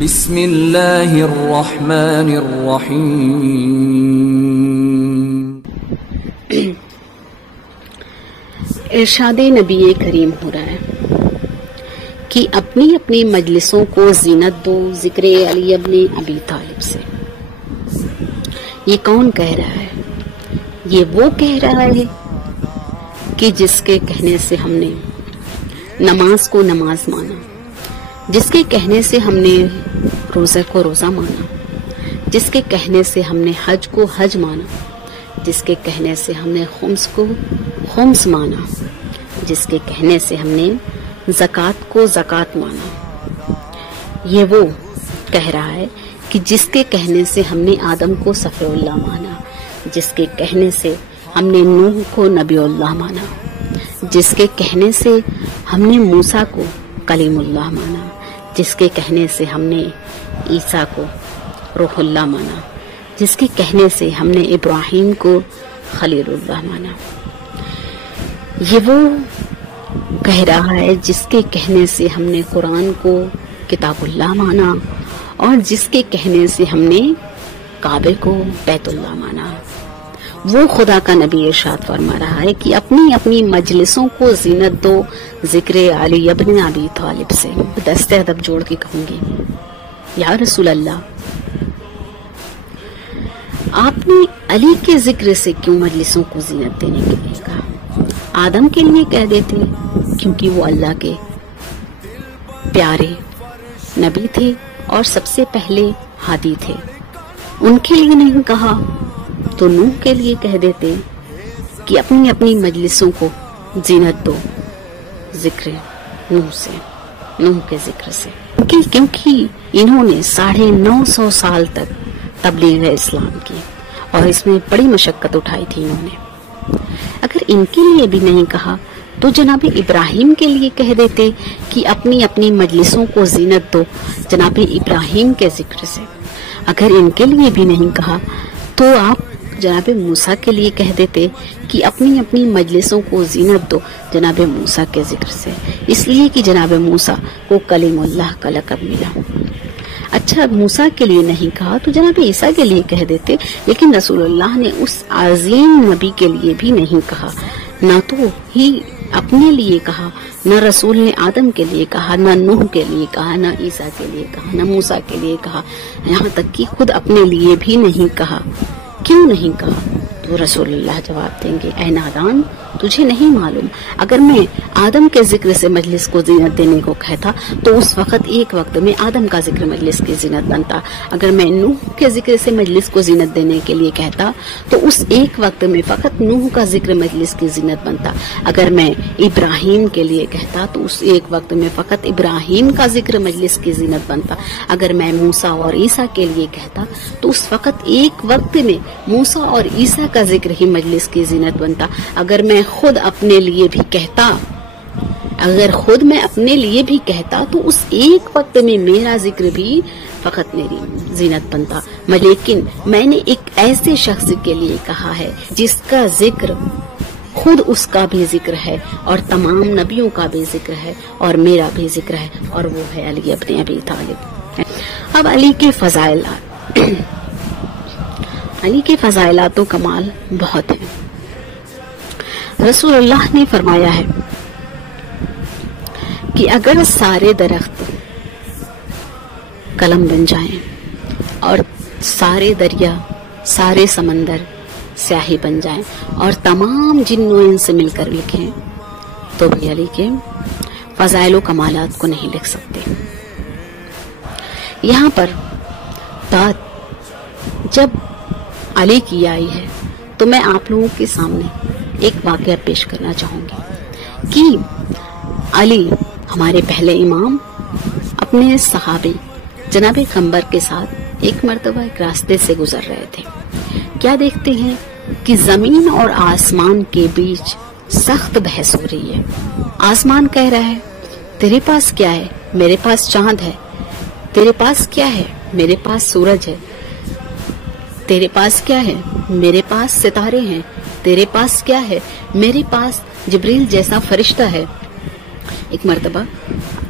بسم اللہ الرحمن الرحیم۔ ارشاد نبی کریم ہو رہا ہے کہ اپنی اپنی مجلسوں کو زینت دو ذکر علی ابن ابی طالب سے۔ یہ کون کہہ رہا ہے؟ یہ وہ کہہ رہا ہے کہ جس کے کہنے سے ہم نے نماز کو نماز مانا، جس کے کہنے سے ہم نے روزہ کو روزہ مانا، جس کے کہنے سے ہم نے حج کو حج مانا، جس کے کہنے سے ہم نے خمس کو خمس مانا، جس کے کہنے سے ہم نے زکوٰۃ کو زکوٰۃ مانا۔ یہ وہ کہہ رہا ہے کہ جس کے کہنے سے ہم نے آدم کو صفی اللہ مانا، جس کے کہنے سے ہم نے نوح کو نبی اللہ مانا، جس کے کہنے سے ہم نے موسیٰ کو کلیم اللہ مانا، جس کے کہنے سے ہم نے عیسیٰ کو روح اللہ مانا، جس کے کہنے سے ہم نے ابراہیم کو خلیل اللہ مانا۔ یہ وہ کہہ رہا ہے جس کے کہنے سے ہم نے قرآن کو کتاب اللہ مانا، اور جس کے کہنے سے ہم نے کعبے کو بیت اللہ مانا۔ وہ خدا کا نبی ارشاد فرما رہا ہے کہ اپنی اپنی مجلسوں کو زینت دو ذکر علی ابن ابی طالب سے۔ دست ادب جوڑ کے کہوں گی، یا رسول اللہ، آپ نے علی کے ذکر سے کیوں مجلسوں کو زینت دینے کے لیے کہا؟ آدم کے لیے کہہ دیتے کیونکہ وہ اللہ کے پیارے نبی تھے اور سب سے پہلے ہادی تھے، ان کے لیے نہیں کہا تو نوح کے لیے کہہ دیتے کہ اپنی اپنی مجلسوں کو زینت دو ذکر نوح کے ذکر سے، کیونکہ انہوں نے 950 سال تک تبلیغ اسلام کی اور اس میں بڑی مشقت اٹھائی تھی انہوں نے۔ اگر ان کے لیے بھی نہیں کہا تو جناب ابراہیم کے لیے کہہ دیتے کہ اپنی اپنی مجلسوں کو زینت دو جناب ابراہیم کے ذکر سے۔ اگر ان کے لیے بھی نہیں کہا تو آپ جناب موسیٰ کے لیے کہہ دیتے کہ اپنی اپنی مجلسوں کو زینت دو جناب موسیٰ کے ذکر سے، اس لیے کہ جناب موسیٰ کو کلیم اللہ کا لقب ملا۔ اچھا، موسیٰ کے لیے نہیں کہا تو جناب عیسیٰ کے لیے کہہ دیتے، لیکن رسول اللہ نے اس عظیم نبی کے لیے بھی نہیں کہا، نہ تو ہی اپنے لیے کہا، نہ رسول نے آدم کے لیے کہا، نہ نوح کے لیے کہا، نہ عیسیٰ کے لیے کہا، نہ موسیٰ کے لیے کہا، یہاں تک کہ خود اپنے لیے بھی نہیں کہا۔ کیوں نہیں کہا؟ تو رسول اللہ جواب دیں گے، اے نادان، تجھے نہیں معلوم، اگر میں آدم کے ذکر سے مجلس کو زینت دینے کو کہتا تو اس وقت ایک وقت میں آدم کا ذکر مجلس کی زینت بنتا، اگر میں نوح کے ذکر سے مجلس کو زینت دینے کے لیے کہتا تو اس ایک وقت میں فقط نوح کا ذکر مجلس کی زینت بنتا، اگر میں ابراہیم کے لیے کہتا تو اس ایک وقت میں فقط ابراہیم کا ذکر مجلس کی زینت بنتا، اگر میں موسیٰ اور عیسیٰ کے لیے کہتا تو اس وقت ایک وقت میں موسیٰ اور عیسیٰ کا ذکر ہی مجلس کی زینت بنتا، اگر میں خود اپنے لیے بھی کہتا تو اس ایک وقت میں میرا ذکر بھی فقط میری زینت بنتا، لیکن میں نے ایک ایسے شخص کے لیے کہا ہے جس کا ذکر خود اس کا بھی ذکر ہے اور تمام نبیوں کا بھی ذکر ہے اور میرا بھی ذکر ہے، اور وہ ہے علی ابن ابی طالب۔ اب علی کے فضائلات و کمال بہت ہیں۔ رسول اللہ نے فرمایا ہے کہ اگر سارے درخت قلم بن جائیں اور سارے دریا، سارے سمندر سیاہی بن جائیں اور تمام جن و انس سے مل کر لکھیں تو بھی علی کے فضائل و کمالات کو نہیں لکھ سکتے۔ یہاں پر بات جب علی کی آئی ہے تو میں آپ لوگوں کے سامنے ایک واقعہ پیش کرنا چاہوں گی کہ علی ہمارے پہلے امام اپنے صحابی جناب قمبر کے ساتھ ایک مرتبہ ایک راستے سے گزر رہے تھے، کیا دیکھتے ہیں کہ زمین اور آسمان کے بیچ سخت بحث ہو رہی ہے۔ آسمان کہہ رہا ہے تیرے پاس کیا ہے؟ میرے پاس چاند ہے۔ تیرے پاس کیا ہے؟ میرے پاس سورج ہے۔ تیرے پاس کیا ہے؟ میرے پاس ستارے ہیں۔ تیرے پاس کیا ہے؟ میرے پاس جبریل جیسا فرشتہ ہے۔ ایک مرتبہ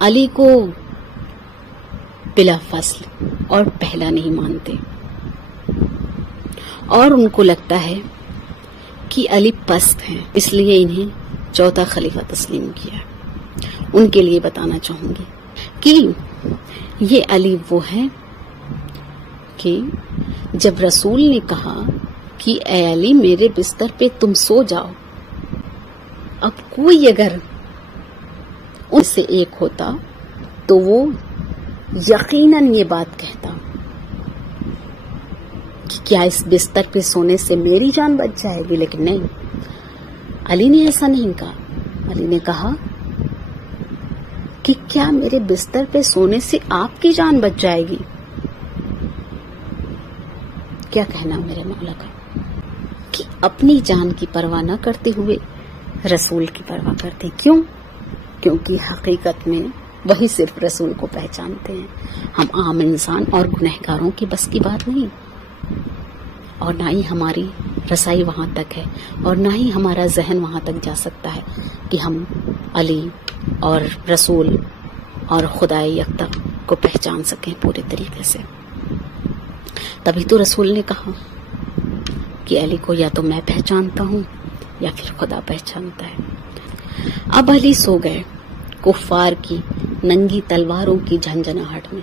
علی کو بلا فصل اور پہلا نہیں مانتے، اور ان کو لگتا ہے کہ علی پست ہیں، اس لیے انہیں چوتھا خلیفہ تسلیم کیا۔ ان کے لیے بتانا چاہوں گی کہ یہ علی وہ ہیں کہ جب رسول نے کہا کہ اے علی میرے بستر پہ تم سو جاؤ، اب کوئی اگر ان سے ایک ہوتا تو وہ یقیناً یہ بات کہتا کہ کیا اس بستر پہ سونے سے میری جان بچ جائے گی، لیکن نہیں، علی نے ایسا نہیں کہا۔ علی نے کہا کہ کیا میرے بستر پہ سونے سے آپ کی جان بچ جائے گی؟ کیا کہنا میرے مولا کا کہ اپنی جان کی پرواہ نہ کرتے ہوئے رسول کی پرواہ کرتے۔ کیوں؟ کیونکہ حقیقت میں وہی صرف رسول کو پہچانتے ہیں، ہم عام انسان اور گنہگاروں کی بس کی بات نہیں، اور نہ ہی ہماری رسائی وہاں تک ہے، اور نہ ہی ہمارا ذہن وہاں تک جا سکتا ہے کہ ہم علی اور رسول اور خدا یکتا کو پہچان سکیں پورے طریقے سے۔ تبھی تو رسول نے کہا کہ علی کو یا تو میں پہچانتا ہوں یا پھر خدا پہچانتا ہے۔ اب علی سو گئے کفار کی ننگی تلواروں کی جھنجھناہٹ میں۔